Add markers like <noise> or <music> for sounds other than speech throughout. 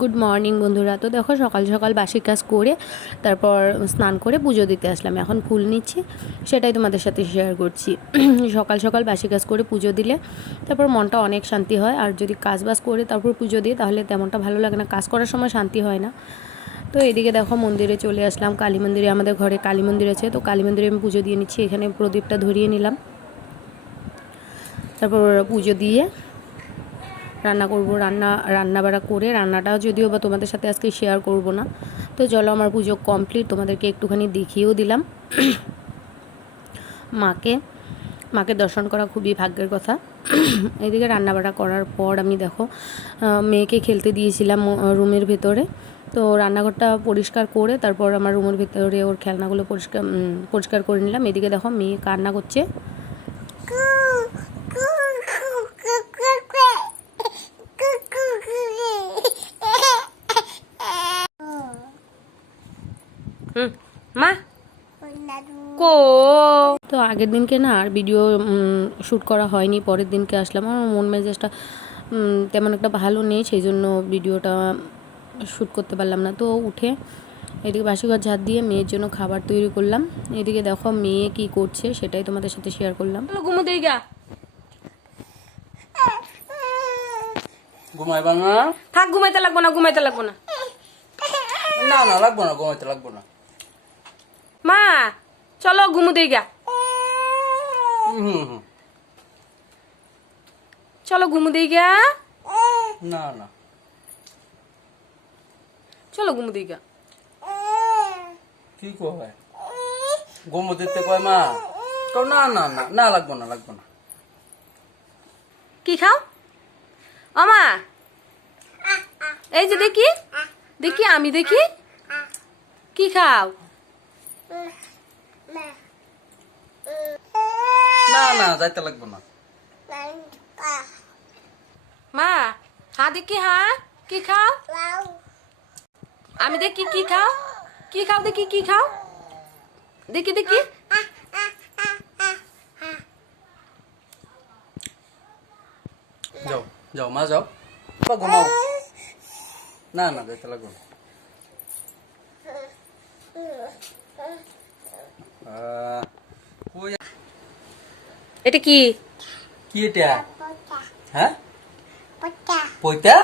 Good morning বন্ধুরা। তো দেখো সকাল সকাল বাসি কাজ করে তারপর স্নান করে পুজো দিতে আসলাম। এখন ফুল নিচ্ছি, সেটাই তোমাদের সাথে শেয়ার করছি। <clears throat> সকাল সকাল বাসি কাজ করে পুজো দিলে তারপর মনটা অনেক শান্তি হয়। আর যদি কাজ বাজ করে তারপর পুজো দিই, তাহলে তেমনটা ভালো লাগে না। কাজ করার সময় শান্তি হয় না। তো এদিকে দেখো মন্দিরে চলে আসলাম। কালী মন্দিরে, আমাদের ঘরে কালী মন্দির আছে। তো কালী মন্দিরে আমি পুজো দিয়ে নিচ্ছি। এখানে প্রদীপটা ধরিয়ে নিলাম। তারপর পুজো দিয়ে রান্না করব, রান্না রান্না বাড়া করে রান্নাটা যদিও বা তোমাদের সাথে আজকে শেয়ার করব না। তো চলো আমার পুজো কমপ্লিট তোমাদেরকে একটুখানি দেখিয়েও দিলাম। মাকে মাকে দর্শন করা খুবই ভাগ্যের কথা। এদিকে রান্নাবাড়া করার পর আমি দেখো মেয়েকে খেলতে দিয়েছিলাম রুমের ভেতরে। তো রান্নাঘরটা পরিষ্কার করে, তারপর আমার রুমের ভেতরে ওর খেলনাগুলো পরিষ্কার পরিষ্কার করে নিলাম। এদিকে দেখো মেয়ে কান্না করছে। মা। কো। তো আগের দিনকে না আর ভিডিও শ্যুট করা হয়নি পরের দিনকে আসলাম। আমার মন মেজাজটা তেমন একটা ভালো নেই সেই জন্য ভিডিওটা শ্যুট করতে পারলাম না। তো উঠে এদিকে বাসিঘর ঝাড় দিয়ে মেয়ের জন্য খাবার তৈরি করলাম। এদিকে দেখো মেয়ে কি করছে সেটাই তোমাদের সাথে শেয়ার করলাম। ঘুমাইবা না? থাক ঘুমাইতে লাগবো না ঘুমাইতে লাগবো না। না না লাগবো না ঘুমাইতে লাগবো না। মা চলো ঘুমো দেই গা চলো ঘুমো দেই গা না না। চলো ঘুমো দেই গা কি কয় ঘুমো দিতে কয় মা? কও না না না না লাগবো না লাগবো না। কি খাও? আমা এই যে দেখি দেখি আমি দেখি। কি খাও? না না যাইতে লাগবো না মা হ্যাঁ দেখি হ্যাঁ কি খাও আমি দেখি কি খাও কি খাও দেখি কি খাও দেখি দেখি যাও যাও মা যাও বা ঘুমাও না না যাইতে লাগবো না আহ, কই এটা কি? কি এটা? হ্যাঁ? পয়তা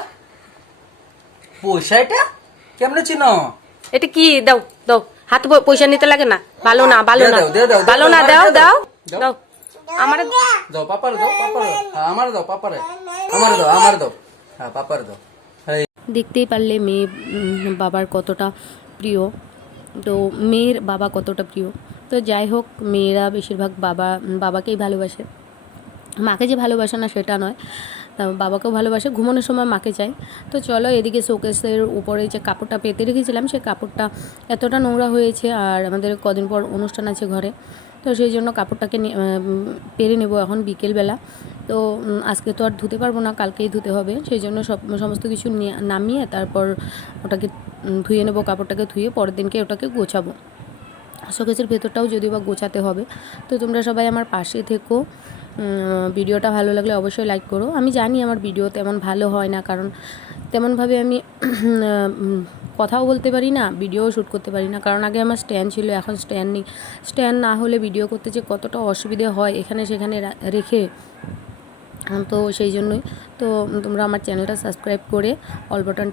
পয়সা? এটা? কেমনে চিনো? এটা কি? দাও দাও। হাতে পয়সা নিতে লাগে না। ভালো না ভালো না। দাও, দাও, দাও, ভালো না দাও, দাও দাও, আমার দাও। পাপারে দাও পাপারে হ্যাঁ, আমার দাও পাপারে। আমার দাও আমার দাও। হ্যাঁ পাপারে দাও। দেখতেই পারলে মেয়ে বাবার কতটা প্রিয়। তো মেয়ের বাবা কতটা প্রিয়? তো যাই হোক, মেয়েরা বেশিরভাগ বাবা, বাবাকেই ভালোবাসে। মাকে যে ভালোবাসে না, সেটা নয়। তা বাবাকেও ভালোবাসে, ঘুমানোর সময় মাকে চাই তো চলো এদিকে শোকেসের উপরে যে কাপড়টা পেতে রেখেছিলাম, সে কাপড়টা এতটা নোংরা হয়েছে, আর আমাদের কদিন পর অনুষ্ঠান আছে ঘরে। তো সেই জন্য কাপড়টাকে পেরে নেব এখন বিকেলবেলা। তো আজকে তো আর ধুতে পারব না, কালকেই ধুতে হবে। সেই জন্য সব, সমস্ত কিছু নামিয়ে তারপর ওটাকে ধুয়ে নেব, কাপড়টাকে ধুয়ে পরের দিনকে ওটাকে গোছাবো। শোকেসের ভেতরটাও যদিও বা গোছাতে হবে। তো তোমরা সবাই আমার পাশে থেকো। ভিডিওটা ভালো লাগলে অবশ্যই লাইক করো। আমি জানি আমার ভিডিও তেমন ভালো হয় না, কারণ তেমনভাবে আমি কথাও বলতে পারি না ভিডিও শ্যুট করতে পারি না। কারণ আগে আমার স্ট্যান্ড ছিল, এখন স্ট্যান্ড নেই। স্ট্যান্ড না হলে ভিডিও করতে যে কতটা অসুবিধে হয়, এখানে সেখানে রেখে। তো সেই জন্যই, তো তোমরা আমার চ্যানেলটা সাবস্ক্রাইব করে অল বাটনটা